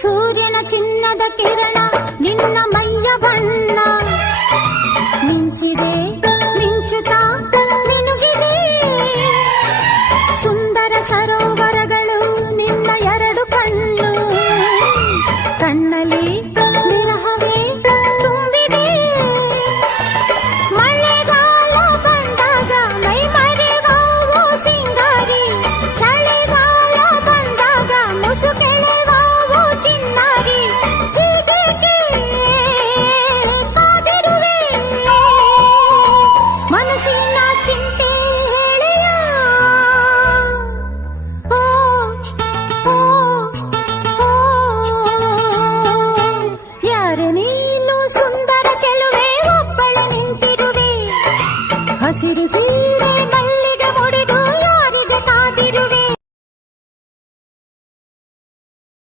ಸೂರ್ಯನ ಚಿನ್ನದ ಕಿರಣ, ನಿನ್ನ ಮೈಯ ಬಣ್ಣ. ಮಿಂಚಿದೆ, ಮಿಂಚುತ್ತಾ, ಮಿನುಗಿದೆ. ಸುಂದರ ಸರೋವರಗಳು ನಿನ್ನ ಎರಡು ಕಣ್ಣು. ಕಣ್ಣಲ್ಲಿ ಮನಸ್ಸಿನ ಚಿಂತೆ ಹೇಳೆಯ? ಯಾರು ನೀನು ಸುಂದರ ಚೆಲುವೆ ಒಬ್ಬಳ ನಿಂತಿರುವೆ. ಹಸಿರು ಸಿ